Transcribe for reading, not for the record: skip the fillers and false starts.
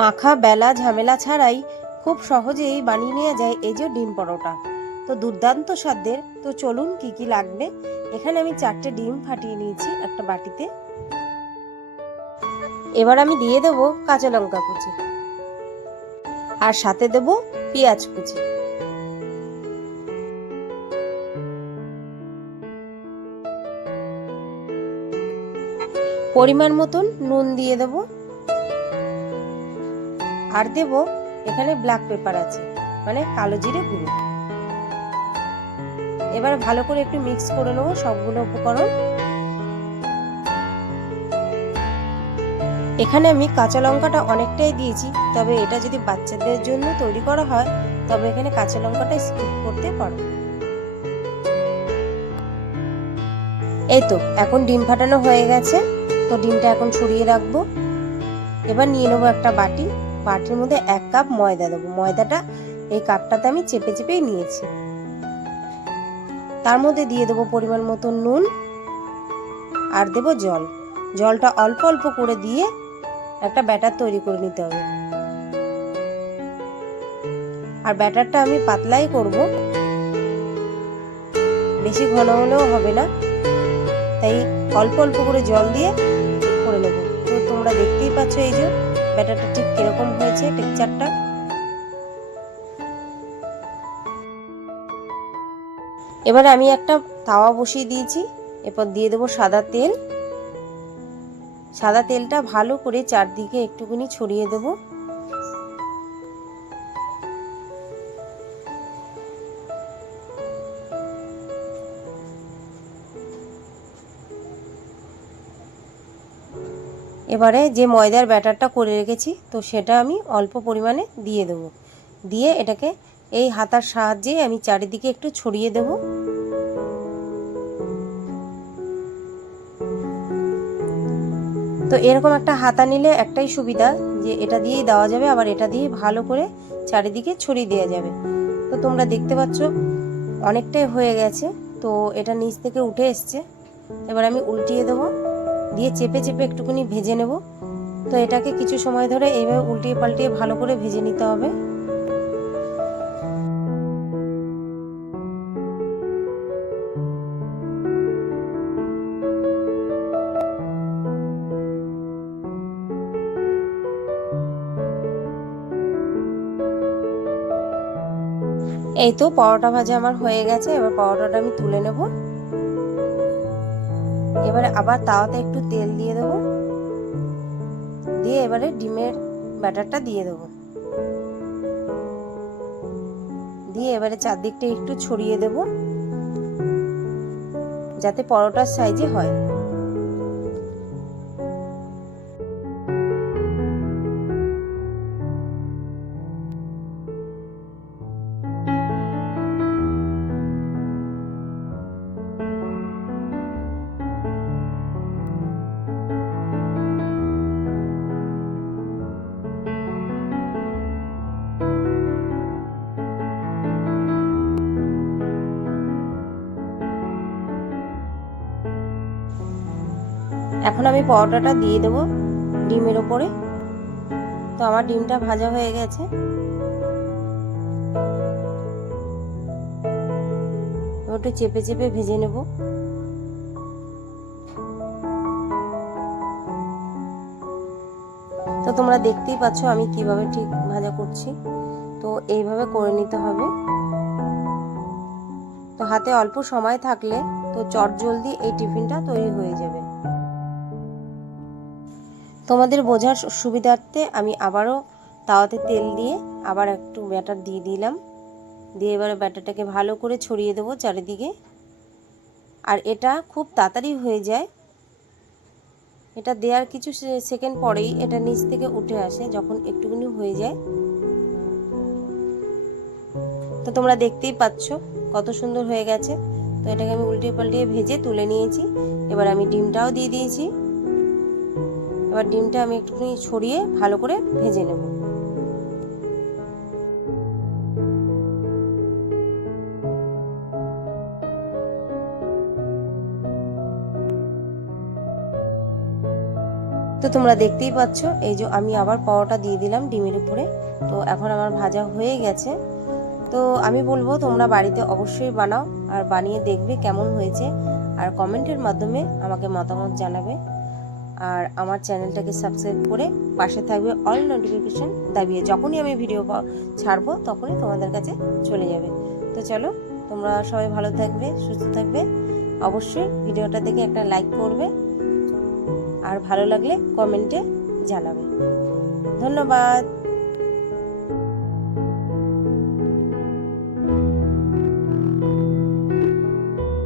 মাখা বেলা ঝামেলা ছাড়াই খুব সহজেই বানিয়ে নেওয়া যায় এই যে ডিম পরোটা। তো দুর্দান্ত স্বাদের। তো চলুন কি কি লাগবে। এখানে আমি 4টে ডিম ফাটিয়ে নিয়েছি একটা বাটিতে। এবার আমি দিয়ে দেবো কাঁচা লঙ্কা কুচি আর সাথে দেবো পেঁয়াজ কুচি। পরিমাণ মতন নুন দিয়ে দেব আর দেব এখানে ব্ল্যাক পেপার আছে মানে কালো জিরে গুঁড়ো। এবার ভালো করে একটু মিক্স করে নেবো সবগুলো উপকরণ। এখানে আমি কাঁচা লঙ্কাটা অনেকটাই দিয়েছি, তবে এটা যদি বাচ্চাদের জন্য তৈরি করা হয় তবে এখানে কাঁচা লঙ্কাটা স্কিপ করতে পারো। এই তো এখন ডিম ফাটানো হয়ে গেছে, তো ডিমটা এখন ছড়িয়ে রাখবো। এবার নিয়ে নেবো একটা বাটি, বাটির মধ্যে 1 কাপ ময়দা দেবো। ময়দাটা এই কাপটাতে আমি চেপে চেপেই নিয়েছি। তার মধ্যে দিয়ে দেবো পরিমাণ মতো নুন আর দেবো জল। জলটা অল্প অল্প করে দিয়ে একটা ব্যাটার তৈরি করে নিতে হবে। আর ব্যাটারটা আমি পাতলাই করব, বেশি ঘন হলেও হবে না, তাই অল্প অল্প করে জল দিয়ে করে নেব। তো তোমরা দেখতেই পাচ্ছ এই যে ব্যাটারটা ঠিক কিরকম হয়েছে টেক্সচারটা। এবারে আমি একটা তাওয়া বসিয়ে দিয়েছি, এরপর দিয়ে দেবো সাদা তেল। সাদা তেলটা ভালো করে চারদিকে একটুখানি ছড়িয়ে দেব। এবারে যে ময়দার ব্যাটারটা করে রেখেছি তো সেটা আমি অল্প পরিমাণে দিয়ে দেব। দিয়ে এটাকে এই হাতার সাহায্যে আমি চারিদিকে একটু ছড়িয়ে দেব। তো এরকম একটা হাতা নিলে একটাই সুবিধা যে এটা দিয়েই দেওয়া যাবে, আবার এটা দিয়ে ভালো করে চারিদিকে ছড়িয়ে দেওয়া যাবে। তো তোমরা দেখতে পাচ্ছ অনেকটাই হয়ে গেছে, তো এটা নিচ থেকে উঠে এসছে। এবার আমি উল্টিয়ে দেবো, দিয়ে চেপে চেপে একটুখানি ভেজে নেব। তো এটাকে কিছু সময় ধরে এইভাবে উল্টিয়ে পাল্টিয়ে ভালো করে ভেজে নিতে হবে। এই তো পরোটা ভাজা আমার হয়ে গেছে। এবার পরোটাটা আমি তুলে নেব। এবারে আবার তাওয়াতে একটু তেল দিয়ে দেবো, দিয়ে এবারে ডিমের ব্যাটারটা দিয়ে দেবো, দিয়ে এবারে চারদিকটা একটু ছড়িয়ে দেব যাতে পরোটার সাইজে হয়। এখন আমি পরোটাটা দিয়ে দেবো ডিমের ওপরে। তো আমার ডিমটা ভাজা হয়ে গেছে। একটু চেপে চেপে ভেজে নেব। তো তোমরা দেখতেই পাচ্ছ আমি কিভাবে ঠিক ভাজা করছি। তো এইভাবে করে নিতে হবে। তো হাতে অল্প সময় থাকলে তো চটজলদি এই টিফিনটা তৈরি হয়ে যাবে। তোমাদের বোঝার সুবিধার্থে আমি আবারও তাওয়াতে তেল দিয়ে আবার একটু ব্যাটার দিয়ে দিলাম, দিয়ে এবারে ব্যাটারটাকে ভালো করে ছড়িয়ে দেবো চারিদিকে। আর এটা খুব তাড়াতাড়ি হয়ে যায়, এটা দেওয়ার কিছু সেকেন্ড পরেই এটা নিচ থেকে উঠে আসে যখন একটুখানি হয়ে যায়। তো তোমরা দেখতেই পাচ্ছ কত সুন্দর হয়ে গেছে। তো এটাকে আমি উল্টিয়ে পাল্টিয়ে ভেজে তুলে নিয়েছি। এবার আমি ডিমটাও দিয়ে দিয়েছি। এবার ডিমটা আমি একটুখানি ছড়িয়ে ভালো করে ভেজে নেব। তো তোমরা দেখতেই পাচ্ছ, এই যে আমি আবার পাওয়াটা দিয়ে দিলাম ডিমের উপরে। তো এখন আমার ভাজা হয়ে গেছে। তো আমি বলবো তোমরা বাড়িতে অবশ্যই বানাও, আর বানিয়ে দেখবে কেমন হয়েছে, আর কমেন্টের মাধ্যমে আমাকে মতামত জানাবে। আর আমার চ্যানেলটাকে সাবস্ক্রাইব করে পাশে থাকবে অল নোটিফিকেশন দাবিয়ে, যখনই আমি ভিডিও ছাড়বো তখনই তোমাদের কাছে চলে যাবে। তো চলো, তোমরা সবাই ভালো থাকবে, সুস্থ থাকবে। অবশ্যই ভিডিওটা দেখে একটা লাইক করবে, আর ভালো লাগলে কমেন্টে জানাবে। ধন্যবাদ।